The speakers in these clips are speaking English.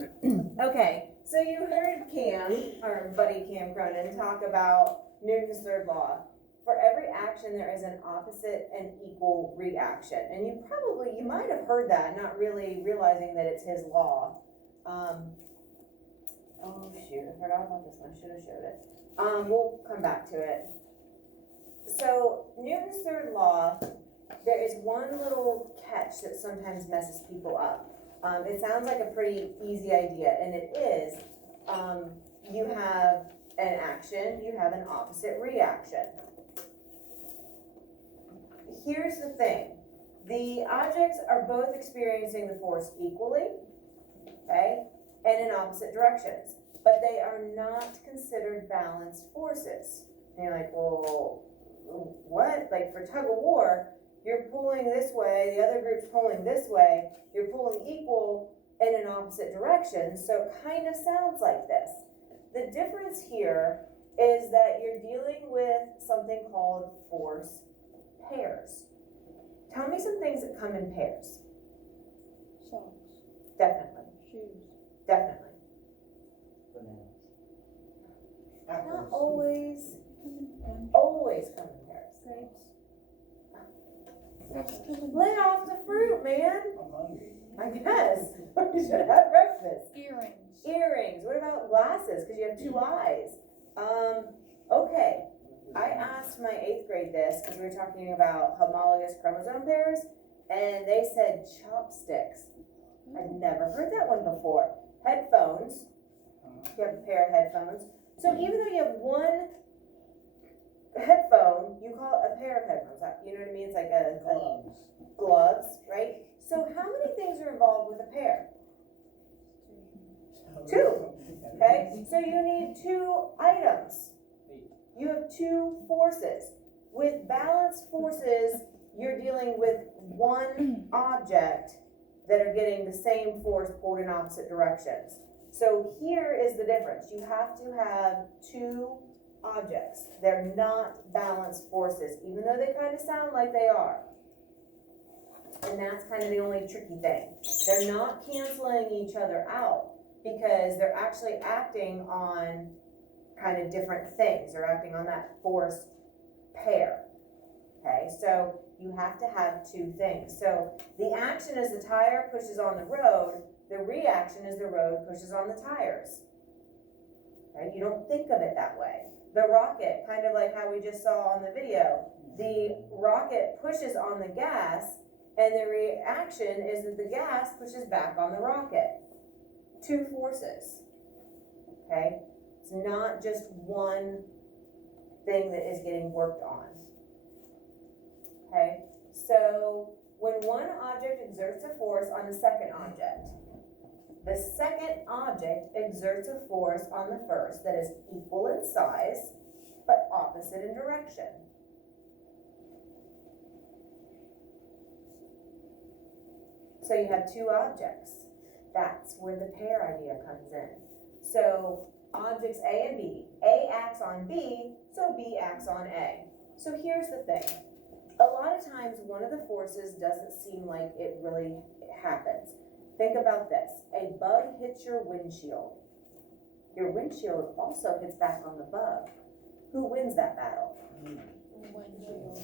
Okay, so you heard Cam, our buddy Cam Cronin, talk about Newton's third law. For every action, there is an opposite and equal reaction. And you might have heard that, not really realizing that it's his law. Oh shoot, I forgot about this one, should have showed it. We'll come back to it. So Newton's third law, there is one little catch that sometimes messes people up. It sounds like a pretty easy idea, and it is. You have an action, you have an opposite reaction. Here's the thing. The objects are both experiencing the force equally, okay, and in opposite directions, but they are not considered balanced forces. And you're like, well, what? Like for tug of war, you're pulling this way, the other group's pulling this way, you're pulling equal and in opposite directions, so it kind of sounds like this. The difference here is that you're dealing with something called force pairs. Tell me some things that come in pairs. Socks. Definitely. Shoes. Definitely. Bananas. Not always Come in bunch. always come in pairs. Grapes. Grapes come in Lay off the fruit, man. I'm hungry. I guess. You should have breakfast. earrings. Earrings. What about glasses? Because you have two eyes. Okay. I asked my 8th grade this because we were talking about homologous chromosome pairs, and they said chopsticks. I'd never heard that one before. Headphones. You have a pair of headphones. So even though you have one headphone, you call it a pair of headphones. You know what I mean? It's like a gloves, right? So how many things are involved with a pair? 2. Okay? So you need 2 items. You have 2 forces. With balanced forces, you're dealing with one object that are getting the same force pulled in opposite directions. So here is the difference. You have to have 2 objects. They're not balanced forces, even though they kind of sound like they are. And that's kind of the only tricky thing. They're not canceling each other out because they're actually acting on kind of different things. They're acting on that force pair. Okay, so you have to have 2 things. So the action is the tire pushes on the road. The reaction is the road pushes on the tires. Okay, you don't think of it that way. The rocket, kind of like how we just saw on the video, the rocket pushes on the gas, and the reaction is that the gas pushes back on the rocket. 2 forces. Okay? It's not just one thing that is getting worked on. Okay? So when one object exerts a force on the second object, the second object exerts a force on the first that is equal in size, but opposite in direction. So you have 2 objects. That's where the pair idea comes in. So objects A and B. A acts on B, so B acts on A. So here's the thing. A lot of times one of the forces doesn't seem like it really happens. Think about this. A bug hits your windshield. Your windshield also hits back on the bug. Who wins that battle?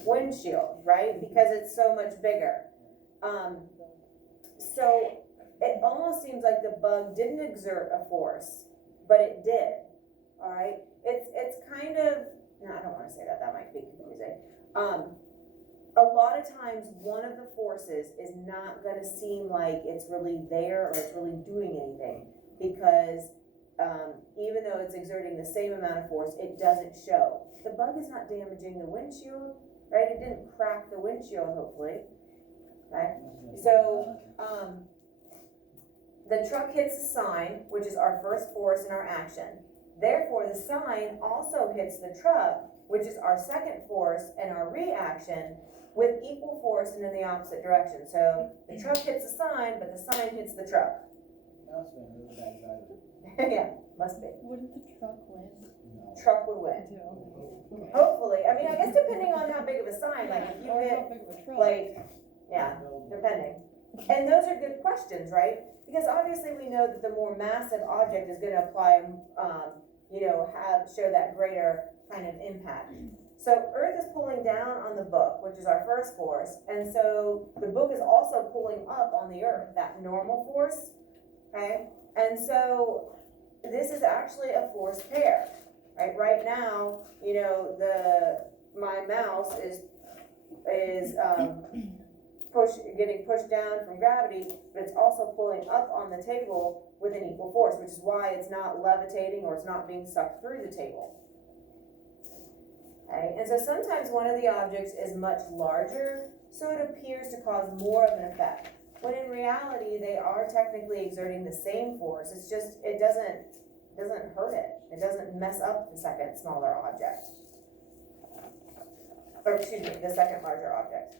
Windshield, right? Because it's so much bigger. So it almost seems like the bug didn't exert a force, but it did. All right? It's kind of, no, I don't want to say that. That might be confusing. A lot of times one of the forces is not going to seem like it's really there or it's really doing anything because even though it's exerting the same amount of force, it doesn't show. The bug is not damaging the windshield, right? It didn't crack the windshield, hopefully. Okay? So the truck hits a sign, which is our first force in our action. Therefore, the sign also hits the truck, which is our second force and our reaction, with equal force and in the opposite direction. So the truck hits the sign, but the sign hits the truck. That's been really bad driving. Yeah, must be. Wouldn't the truck win? No. Truck would win. Hopefully. I mean, I guess depending on how big of a sign, like if you hit, like, yeah, depending. And those are good questions, right? Because obviously we know that the more massive object is gonna apply, show that greater kind of impact. So Earth is pulling down on the book, which is our first force, and so the book is also pulling up on the Earth, that normal force, okay? And so this is actually a force pair, right? Right now, my mouse is getting pushed down from gravity, but it's also pulling up on the table with an equal force, which is why it's not levitating or it's not being sucked through the table. Okay, and so sometimes one of the objects is much larger, so it appears to cause more of an effect. When in reality, they are technically exerting the same force. It's just, it doesn't hurt it. It doesn't mess up the second smaller object. Or excuse me, the second larger object.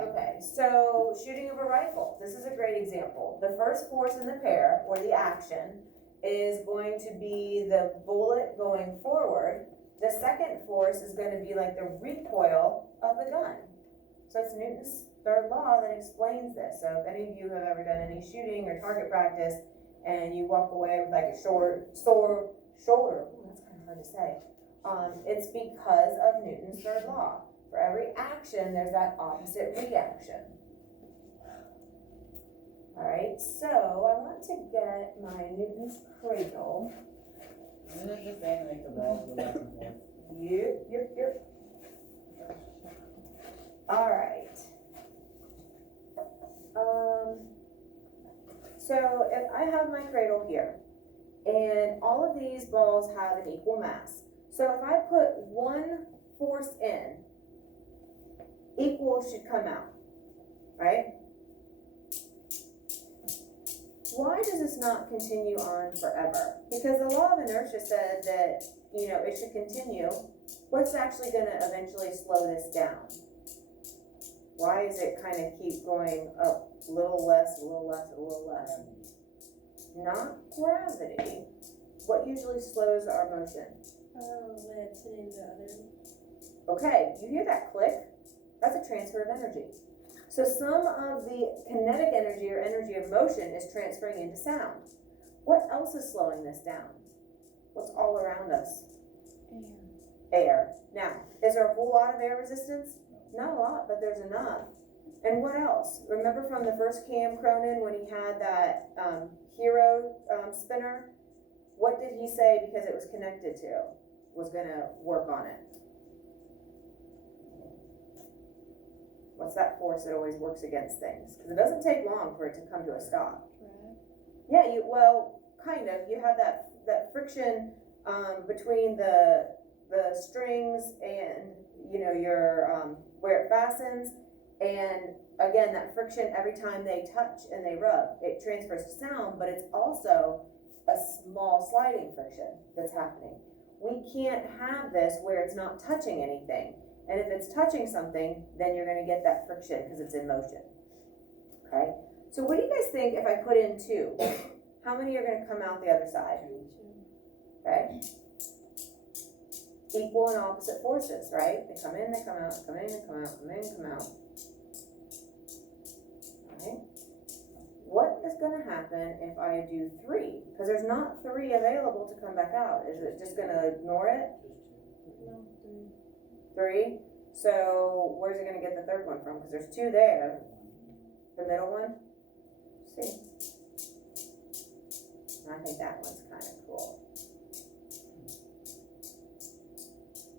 Okay, so shooting of a rifle. This is a great example. The first force in the pair, or the action, is going to be the bullet going forward. The second force is going to be like the recoil of the gun. So it's Newton's third law that explains this. So if any of you have ever done any shooting or target practice and you walk away with like a sore shoulder, ooh, that's kind of hard to say. It's because of Newton's third law. For every action, there's that opposite reaction. All right, so I want to get my Newton's cradle. Isn't it just saying like the balls go back and forth? Yep. All right. So if I have my cradle here, and all of these balls have an equal mass. So if I put one force in, equal should come out, right? Why does this not continue on forever? Because the law of inertia said that, it should continue. What's actually gonna eventually slow this down? Why does it kind of keep going up a little less, a little less, a little less? Not gravity. What usually slows our motion? When it's hitting the other. Okay, you hear that click? That's a transfer of energy. So some of the kinetic energy or energy of motion is transferring into sound. What else is slowing this down? What's all around us? Air. Now, is there a whole lot of air resistance? Not a lot, but there's enough. And what else? Remember from the first Cam Cronin when he had that Hero spinner? What did he say because it was connected to was gonna work on it? What's that force that always works against things? Because it doesn't take long for it to come to a stop. Yeah, kind of. You have that friction between the strings and your where it fastens, and again that friction every time they touch and they rub, it transfers to sound, but it's also a small sliding friction that's happening. We can't have this where it's not touching anything. And if it's touching something, then you're gonna get that friction because it's in motion. Okay? So what do you guys think if I put in 2? How many are gonna come out the other side? Okay? Equal and opposite forces, right? They come in, they come out, come in, they come out, come in, come out. Okay? What is gonna happen if I do 3? Because there's not 3 available to come back out. Is it just gonna ignore it? No, 3. So where's it gonna get the third one from? Because there's 2 there. The middle one? Let's see. I think that one's kind of cool.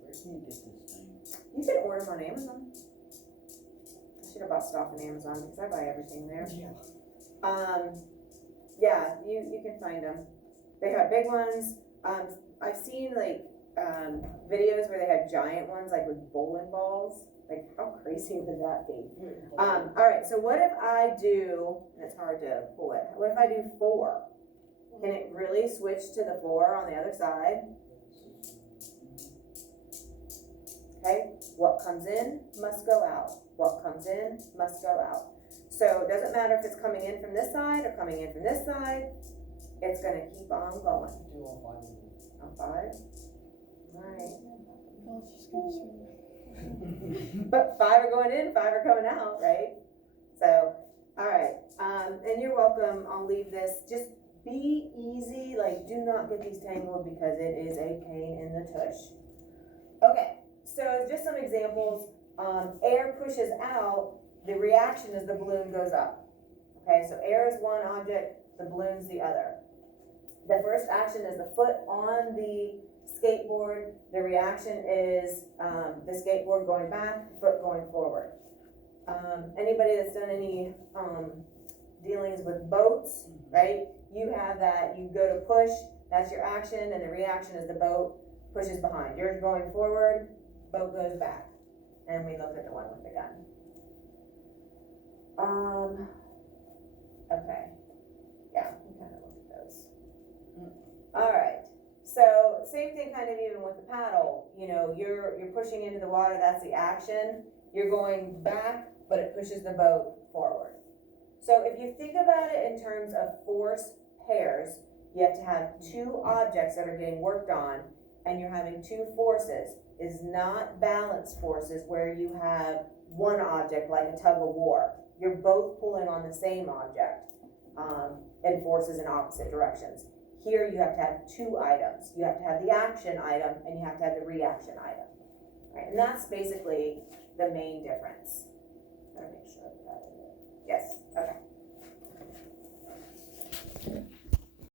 Where can you get this thing? You can order them on Amazon. I should have bought stuff on Amazon because I buy everything there. Yeah, you can find them. They have big ones. I've seen videos where they have giant ones, like with bowling balls. Like, how crazy would that be? All right, so what if I do, and it's hard to pull it, what if I do 4? Can it really switch to the 4 on the other side? Okay, what comes in must go out. What comes in must go out. So it doesn't matter if it's coming in from this side or coming in from this side, it's gonna keep on going. On 5? All right. Oh, it's just gonna swing. But 5 are going in, 5 are coming out, right? So, alright, and you're welcome, I'll leave this, just be easy, like, do not get these tangled because it is a pain in the tush. Okay, so just some examples, air pushes out, the reaction is the balloon goes up. Okay, so air is one object, the balloon's the other. The first action is the foot on the skateboard, the reaction is the skateboard going back, foot going forward. Anybody that's done any dealings with boats, right? You have that, you go to push, that's your action, and the reaction is the boat pushes behind. You're going forward, boat goes back. And we looked at the one with the gun. Okay. Yeah, we kind of looked at those. Alright, so same thing kind of even with the paddle. You know, you're pushing into the water, that's the action. You're going back, but it pushes the boat forward. So if you think about it in terms of force pairs, you have to have two objects that are getting worked on, and you're having two forces. Is not balance forces where you have one object like a tug of war. You're both pulling on the same object, and forces in opposite directions. Here you have to have two items. You have to have the action item and you have to have the reaction item. Right? And that's basically the main difference. Gotta make sure that is it. Yes, okay.